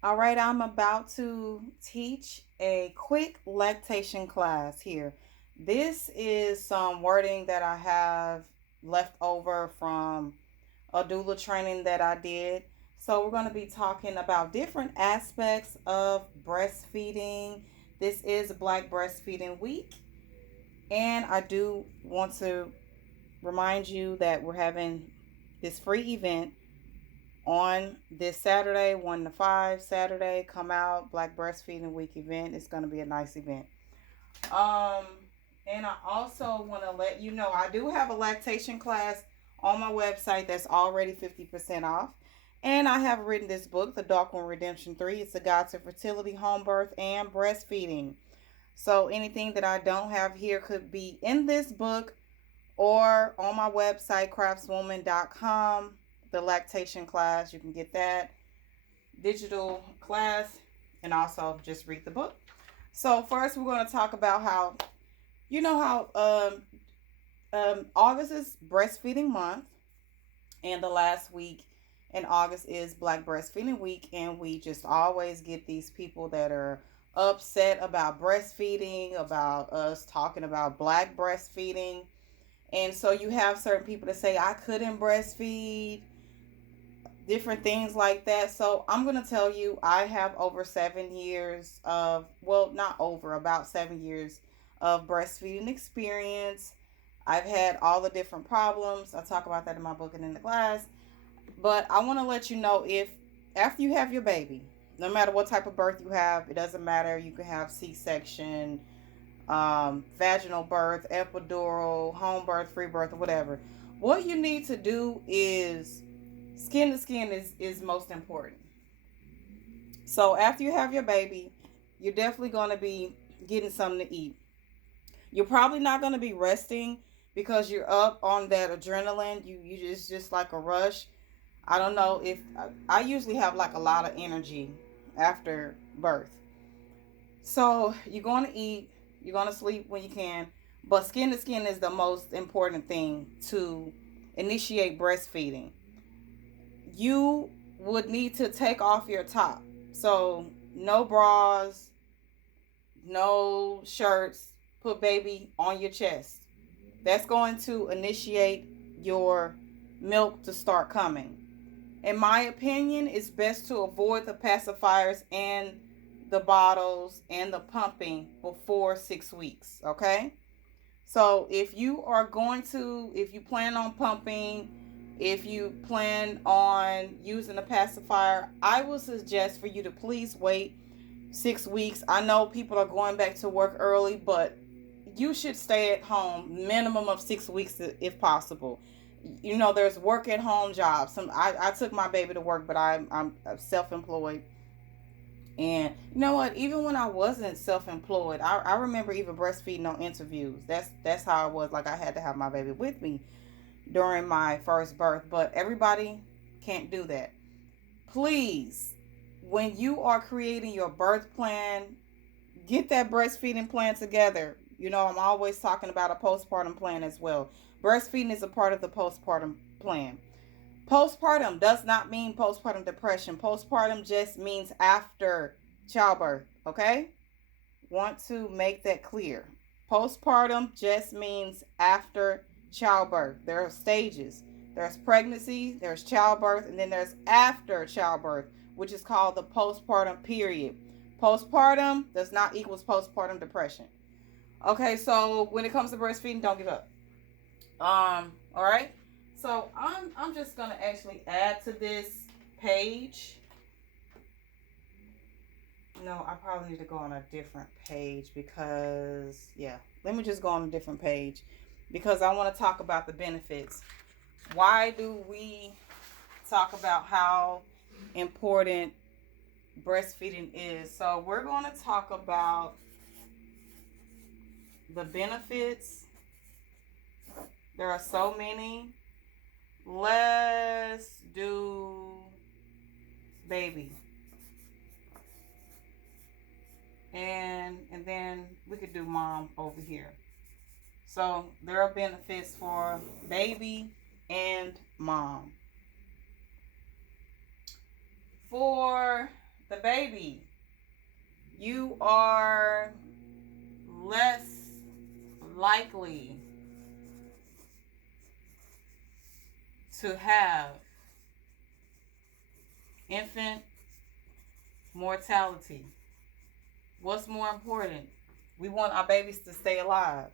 All right, I'm about to teach a quick lactation class here. This is some wording that I have left over from a doula training that I did. So, we're going to be talking about different aspects of breastfeeding. This is Black Breastfeeding Week, and I do want to remind you that we're having this free event on this Saturday, 1 to 5 Saturday. Come out, Black Breastfeeding Week event. It's going to be a nice event. Um, and I also want to let you know I do have a lactation class on my website that's already 50% off. And I have written this book, The Dark One Redemption 3. It's a guide to fertility, home birth, and breastfeeding. So anything that I don't have here could be in this book or on my website, craftswoman.com. The lactation class, you can get that digital class and also just read the book. So first we're going to talk about how August is breastfeeding month, and the last week in August is Black Breastfeeding Week, and we just always get these people that are upset about breastfeeding, about us talking about black breastfeeding. And so you have certain people that say I couldn't breastfeed, different things like that. So I'm going to tell you, I have over 7 years of, well, not over, about 7 years of breastfeeding experience. I've had all the different problems. I talk about that in my book and in the class. But I want to let you know, if after you have your baby, no matter what type of birth you have, it doesn't matter. You can have C-section, vaginal birth, epidural, home birth, free birth, or whatever. What you need to do is skin to skin is most important. So after you have your baby, you're definitely going to be getting something to eat. You're probably not going to be resting because you're up on that adrenaline. You just like a rush. I don't know if I usually have like a lot of energy after birth. So you're going to eat, you're going to sleep when you can, but skin to skin is the most important thing to initiate breastfeeding. You would need to take off your top. So no bras, no shirts, put baby on your chest. That's going to initiate your milk to start coming. In my opinion, it's best to avoid the pacifiers and the bottles and the pumping before 6 weeks. Okay? So if you plan on pumping, if you plan on using a pacifier, I would suggest for you to please wait 6 weeks. I know people are going back to work early, but you should stay at home minimum of 6 weeks if possible. There's work at home jobs. I took my baby to work, but I'm self-employed. And you know what? Even when I wasn't self-employed, I remember even breastfeeding on interviews. That's how it was. Like, I had to have my baby with me during my first birth, but everybody can't do that. Please, when you are creating your birth plan, get that breastfeeding plan together. I'm always talking about a postpartum plan as well. Breastfeeding is a part of the postpartum plan. Postpartum does not mean postpartum depression. Postpartum just means after childbirth, okay? Want to make that clear. Postpartum just means after childbirth. There are stages. There's pregnancy, there's childbirth, and then there's after childbirth, which is called the postpartum period. Postpartum does not equals postpartum depression. Okay, so when it comes to breastfeeding, don't give up. All right. So I'm just gonna actually add to this page. No, I probably need to go on a different page because, yeah, let me just go on a different page because I want to talk about the benefits. Why do we talk about how important breastfeeding is? So we're going to talk about the benefits. There are so many. Let's do baby. And then we could do mom over here. So there are benefits for baby and mom. For the baby, you are less likely to have infant mortality. What's more important? We want our babies to stay alive.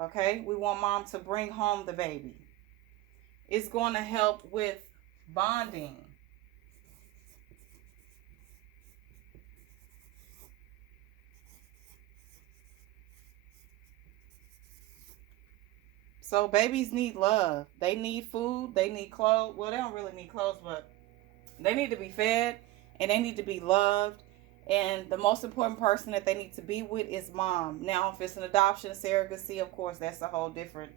Okay? We want mom to bring home the baby. It's going to help with bonding. So babies need love. They need food. They need clothes. Well, they don't really need clothes, but they need to be fed and they need to be loved. And the most important person that they need to be with is mom. Now, if it's an adoption, surrogacy, of course, that's a whole different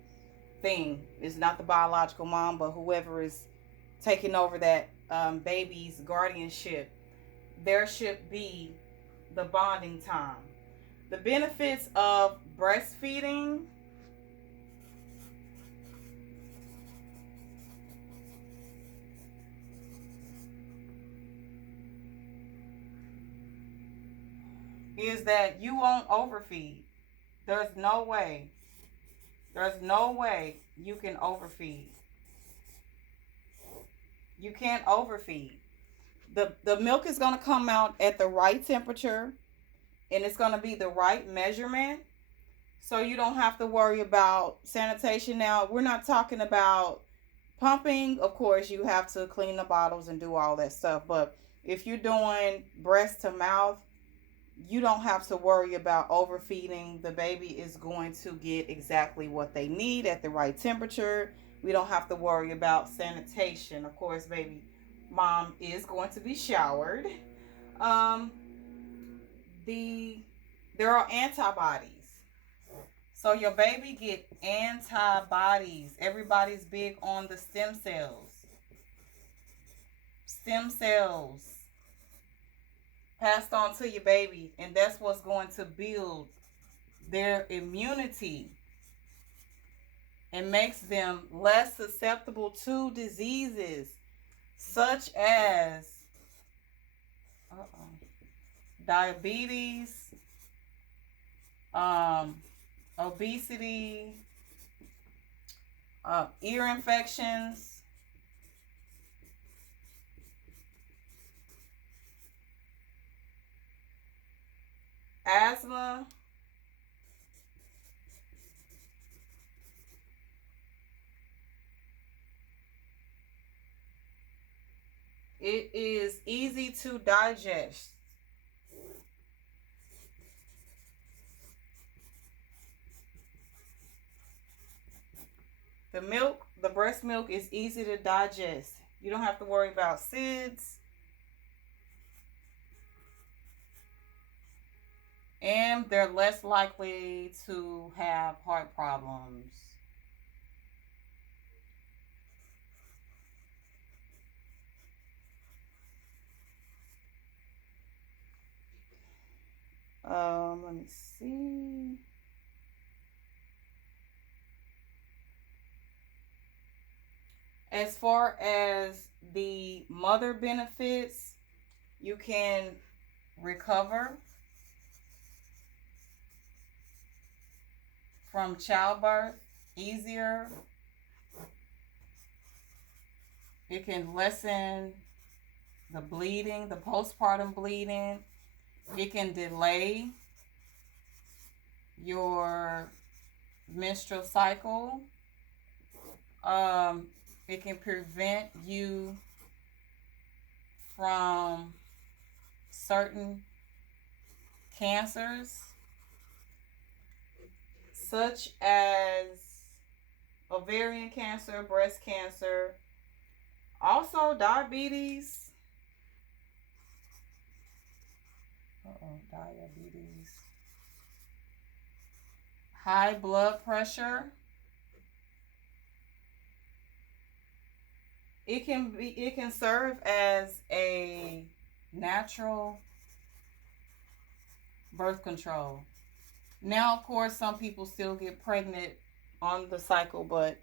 thing. It's not the biological mom, but whoever is taking over that baby's guardianship. There should be the bonding time. The benefits of breastfeeding. Is that you won't overfeed. There's no way. There's no way you can overfeed. You can't overfeed. The milk is going to come out at the right temperature and it's going to be the right measurement. So you don't have to worry about sanitation. Now, we're not talking about pumping. Of course, you have to clean the bottles and do all that stuff. But if you're doing breast to mouth, you don't have to worry about overfeeding. The baby is going to get exactly what they need at the right temperature. We don't have to worry about sanitation. Of course, baby mom is going to be showered. Um, there are antibodies. So your baby get antibodies. Everybody's big on the stem cells. Stem cells passed on to your baby, and that's what's going to build their immunity and makes them less susceptible to diseases such as diabetes, obesity, ear infections, asthma. It is easy to digest. The milk, the breast milk is easy to digest. You don't have to worry about SIDS. And they're less likely to have heart problems. Let me see. As far as the mother benefits, you can recover from childbirth easier. It can lessen the bleeding, the postpartum bleeding. It can delay your menstrual cycle. It can prevent you from certain cancers, such as ovarian cancer, breast cancer, also diabetes. Diabetes. High blood pressure. It can serve as a natural birth control. Now, of course, some people still get pregnant on the cycle, but